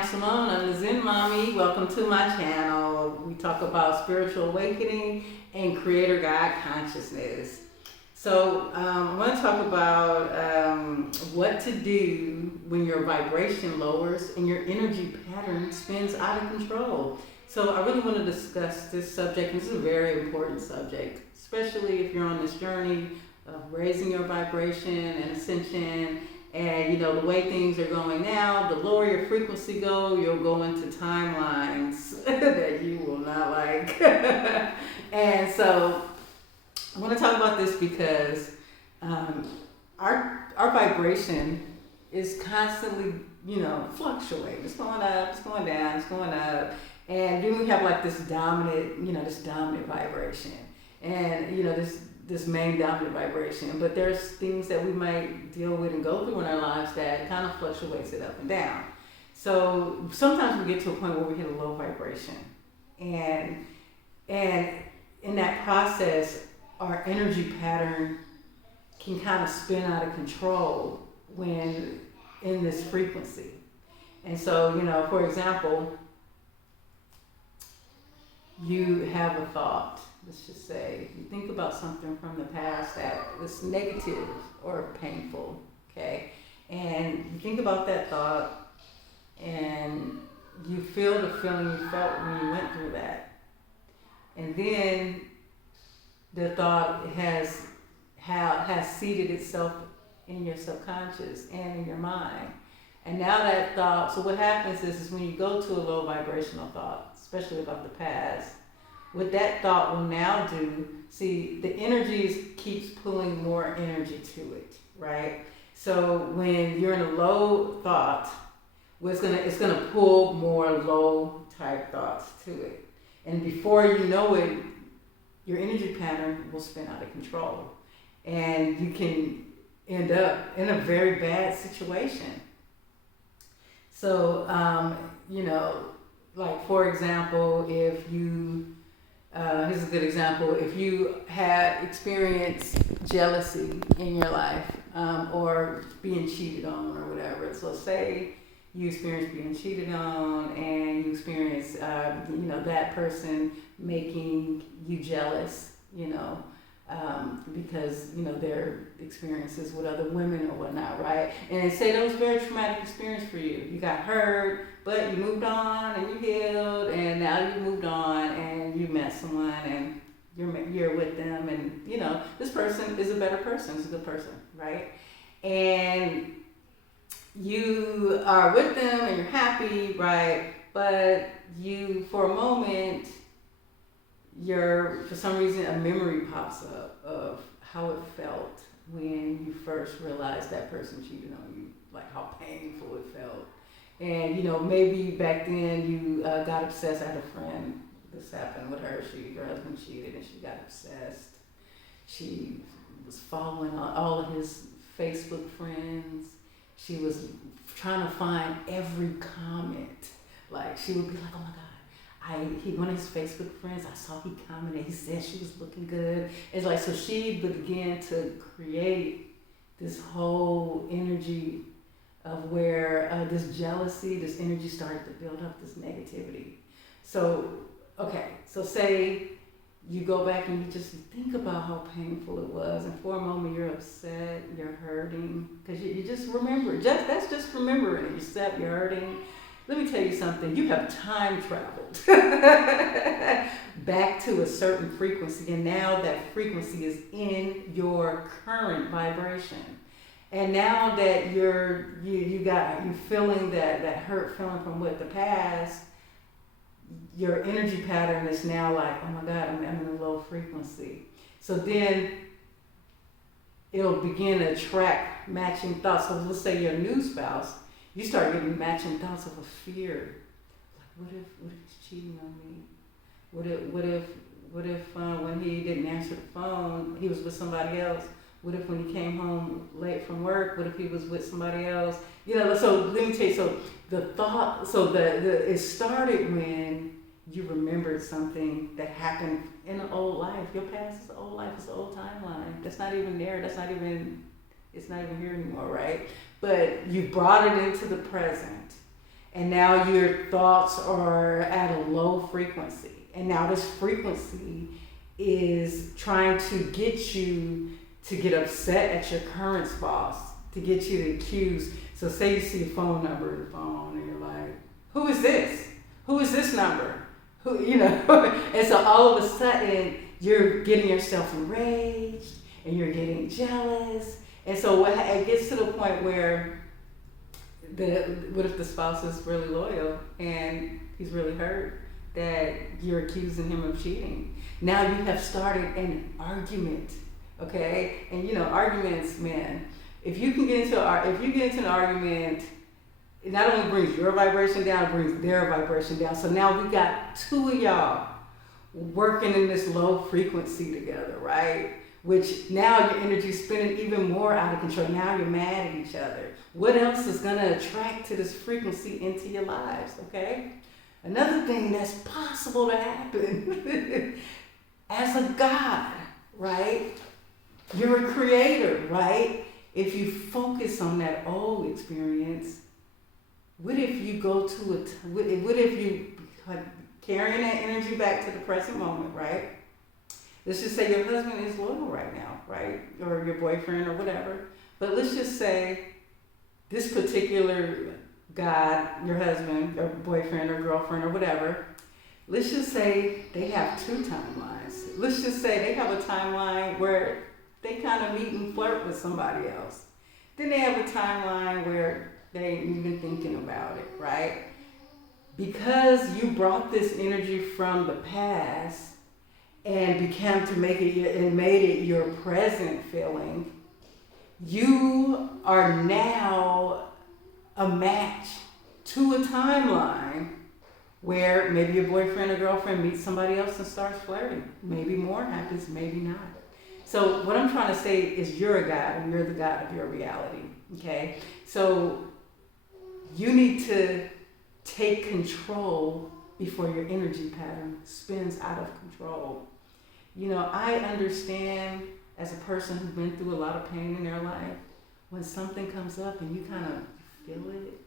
I'm Simone. I'm the Zen Mommy. Welcome to my channel. We talk about spiritual awakening and creator God consciousness. So I want to talk about what to do when your vibration lowers and your energy pattern spins out of control. So I really want to discuss this subject. This is a very important subject, especially if you're on this journey of raising your vibration and ascension. And the way things are going now, the lower your frequency go, you'll go into timelines that you will not like. And so I want to talk about this because our vibration is constantly, fluctuating. It's going up, it's going down, it's going up. And then we have like this dominant vibration. And, this main dominant vibration, but there's things that we might deal with and go through in our lives that kind of fluctuates it up and down. So sometimes we get to a point where we hit a low vibration, and in that process, our energy pattern can kind of spin out of control when in this frequency. And so, for example, you have a thought. Let's just say you think about something from the past that was negative or painful, okay? And you think about that thought and you feel the feeling you felt when you went through that. And then the thought has seated itself in your subconscious and in your mind. And now that thought, so what happens is when you go to a low vibrational thought, especially about the past, what that thought will now do, see, the energies keeps pulling more energy to it, right? So when you're in a low thought, it's gonna pull more low type thoughts to it. And before you know it, your energy pattern will spin out of control. And you can end up in a very bad situation. So, like for example, if you here's a good example. If you had experienced jealousy in your life, or being cheated on or whatever. So say you experience being cheated on and you experience, that person making you jealous, because, their experiences with other women or whatnot, right? And say that was a very traumatic experience for you. You got hurt, but you moved on and you healed, and now you moved on and you met someone and you're with them, and this person is a better person, is a good person, right? And you are with them and you're happy, right? But you, for a moment, for some reason, a memory pops up of how it felt when you first realized that person cheated on you, like how painful it felt. And, maybe back then you got obsessed. I had a friend, this happened with her. Her husband cheated and she got obsessed. She was following all of his Facebook friends. She was trying to find every comment. Like, she would be like, oh my God, one of his Facebook friends, I saw he commented, he said she was looking good. It's like, so she began to create this whole energy of where this jealousy, this energy started to build up, this negativity. So, okay, so say you go back and you just think about how painful it was, and for a moment you're upset, you're hurting, because you just remember, that's just remembering it. You're upset, you're hurting. Let me tell you something, you have time traveled back to a certain frequency, and now that frequency is in your current vibration. And now that you're feeling that hurt feeling from the past, your energy pattern is now like, oh my God, I'm in a low frequency. So then it'll begin to attract matching thoughts. So let's say your new spouse, you start getting matching thoughts of a fear. Like, what if he's cheating on me? What if when he didn't answer the phone, he was with somebody else? What if when he came home late from work, what if he was with somebody else? So let me tell you, so the thought, it started when you remembered something that happened in an old life. Your past is an old life, it's an old timeline. That's not even there, it's not even here anymore, right? But you brought it into the present. And now your thoughts are at a low frequency. And now this frequency is trying to get you to get upset at your current boss, to get you to accuse. So say you see a phone number in the phone and you're like, who is this? Who is this number? Who, you know? And so all of a sudden you're getting yourself enraged and you're getting jealous. And so it gets to the point where what if the spouse is really loyal and he's really hurt that you're accusing him of cheating? Now you have started an argument, okay? And you know, arguments, man, if you get into an argument, it not only brings your vibration down, it brings their vibration down. So now we got two of y'all working in this low frequency together, right? Which now your energy's spinning even more out of control. Now you're mad at each other. What else is gonna attract to this frequency into your lives, okay? Another thing that's possible to happen as a God, right? You're a creator, right? If you focus on that old experience, what if you go to what if you carrying that energy back to the present moment, right? Let's just say your husband is loyal right now, right? Or your boyfriend or whatever. But let's just say this particular God, your husband or boyfriend or girlfriend or whatever, let's just say they have two timelines. Let's just say they have a timeline where they kind of meet and flirt with somebody else. Then they have a timeline where they ain't even thinking about it, right? Because you brought this energy from the past and made it your present feeling, you are now a match to a timeline where maybe your boyfriend or girlfriend meets somebody else and starts flirting. Maybe more happens, maybe not. So what I'm trying to say is you're a God and you're the God of your reality, okay? So you need to take control before your energy pattern spins out of control. You know, I understand as a person who's been through a lot of pain in their life, when something comes up and you kind of feel it,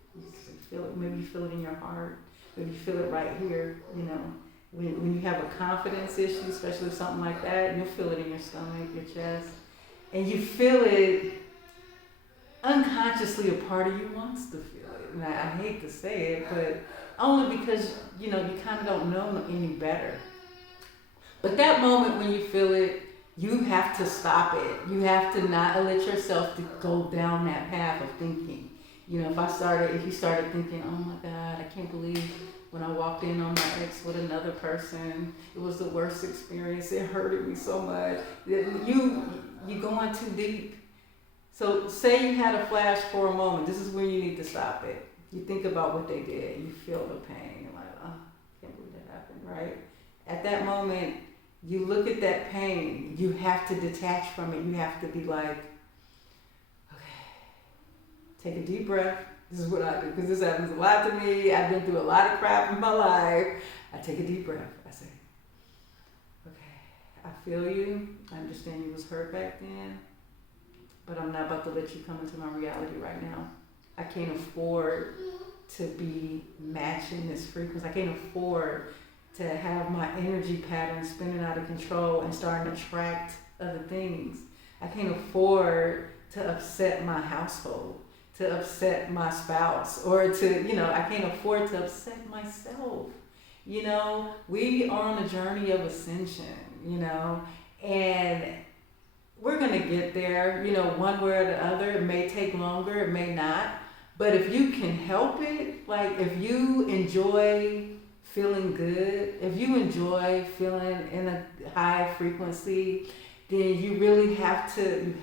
maybe you feel it in your heart, maybe you feel it right here, you know. When you have a confidence issue, especially something like that, you'll feel it in your stomach, your chest, and you feel it unconsciously. A part of you wants to feel it. And I hate to say it, but only because, you know, you kind of don't know any better. But that moment when you feel it, you have to stop it. You have to not let yourself to go down that path of thinking. You know, if you started thinking, oh my God, I can't believe when I walked in on my ex with another person, it was the worst experience. It hurted me so much. You going too deep. So say you had a flash for a moment. This is when you need to stop it. You think about what they did. You feel the pain. You're like, oh, I can't believe that happened, right? At that moment, you look at that pain. You have to detach from it. You have to be like, okay, take a deep breath. This is what I do, because this happens a lot to me. I've been through a lot of crap in my life. I take a deep breath. I say, okay, I feel you. I understand you was hurt back then, but I'm not about to let you come into my reality right now. I can't afford to be matching this frequency. I can't afford to have my energy pattern spinning out of control and starting to attract other things. I can't afford to upset my household, to upset my spouse, or I can't afford to upset myself. You know, we are on a journey of ascension, you know, and we're going to get there, you know, one way or the other. It may take longer, it may not. But if you can help it, like if you enjoy feeling good, if you enjoy feeling in a high frequency, then you really have to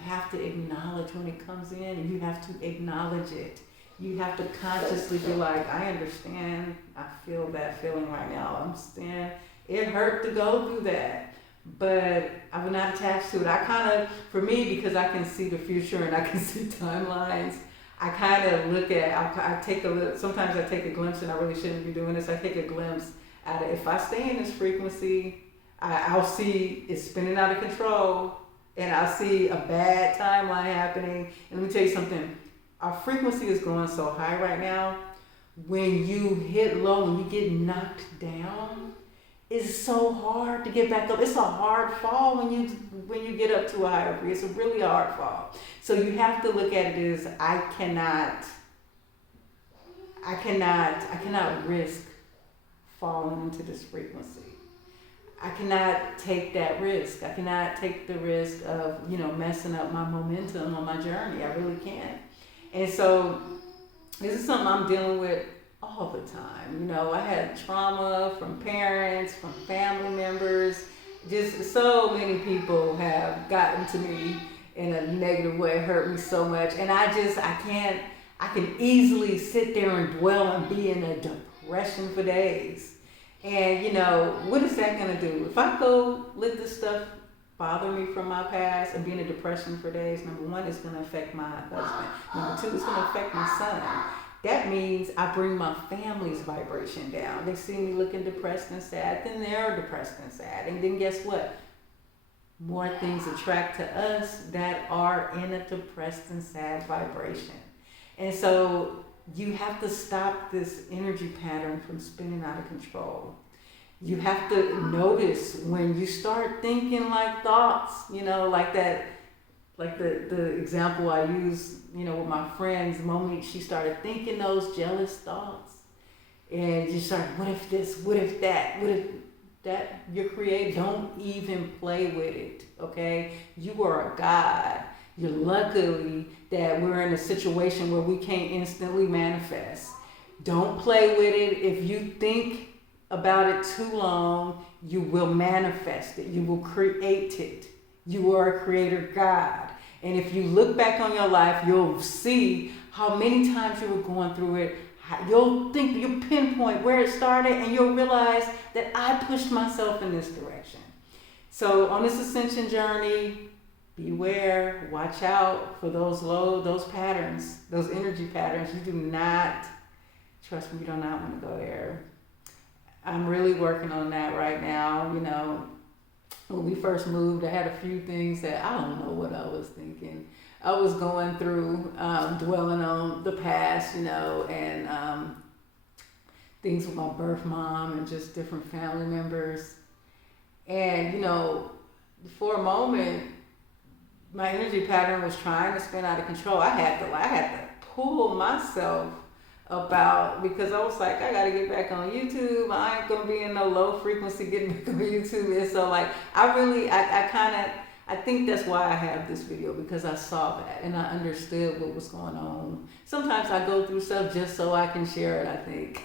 acknowledge when it comes in, and you have to acknowledge it. You have to consciously be like, I understand, I feel that feeling right now. I understand it hurt to go through that, but I will not attach to it. I kind of, for me, because I can see the future and I can see timelines, I kind of look at, sometimes I take a glimpse, and I really shouldn't be doing this. I take a glimpse at it. If I stay in this frequency, I'll see it spinning out of control, and I'll see a bad timeline happening. And let me tell you something, our frequency is going so high right now. when you hit low, when you get knocked down, it's so hard to get back up. It's a hard fall when you get up to a higher degree. It's a really hard fall. So you have to look at it as I cannot risk falling into this frequency. I cannot take that risk. I cannot take the risk of, messing up my momentum on my journey. I really can't. And so this is something I'm dealing with all the time. I had trauma from parents, from family members. Just so many people have gotten to me in a negative way, hurt me so much. And I can easily sit there and dwell and be in a depression for days. And, what is that going to do? If I go let this stuff bother me from my past and be in a depression for days, number one, it's going to affect my husband. Number two, it's going to affect my son. That means I bring my family's vibration down. They see me looking depressed and sad, then they're depressed and sad. And then guess what? More things attract to us that are in a depressed and sad vibration. And so you have to stop this energy pattern from spinning out of control. You have to notice when you start thinking like thoughts, like that. Like the example I use, with my friends, the moment she started thinking those jealous thoughts, and you start, what if this, what if that, what if that, you're creative. Don't even play with it, okay? You are a God. You're lucky that we're in a situation where we can't instantly manifest. Don't play with it. If you think about it too long, you will manifest it. You will create it. You are a creator God. And if you look back on your life, you'll see how many times you were going through it. You'll pinpoint where it started, and you'll realize that I pushed myself in this direction. So on this ascension journey, beware, watch out for those patterns, those energy patterns. You do not, trust me, you do not want to go there. I'm really working on that right now, When we first moved, I had a few things that I don't know what I was thinking. I was going through, dwelling on the past, and things with my birth mom and just different family members. And, for a moment, my energy pattern was trying to spin out of control. I had to pull myself because I was like, I gotta get back on YouTube. I ain't gonna be in no low frequency getting back on YouTube. And so I think that's why I have this video, because I saw that and I understood what was going on. Sometimes I go through stuff just so I can share it, I think,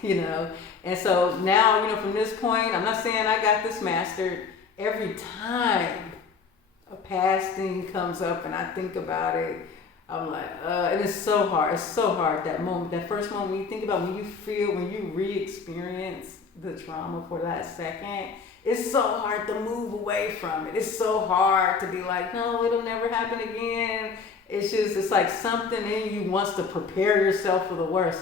And so now, from this point, I'm not saying I got this mastered. Every time a past thing comes up and I think about it, I'm like, and it's so hard. It's so hard, that moment, that first moment when you think about, when you re-experience the trauma for that second, it's so hard to move away from it. It's so hard to be like, no, it'll never happen again. It's like something in you wants to prepare yourself for the worst.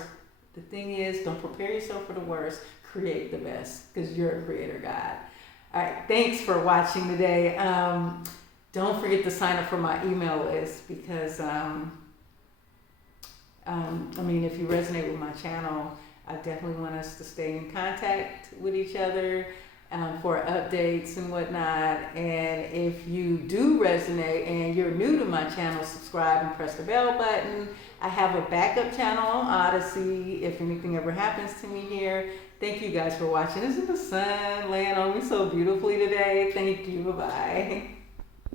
The thing is, don't prepare yourself for the worst. Create the best, because you're a creator God. All right, thanks for watching today. Don't forget to sign up for my email list, because, if you resonate with my channel, I definitely want us to stay in contact with each other for updates and whatnot. And if you do resonate and you're new to my channel, subscribe and press the bell button. I have a backup channel on Odyssey if anything ever happens to me here. Thank you guys for watching. Isn't the sun laying on me so beautifully today? Thank you. Bye-bye.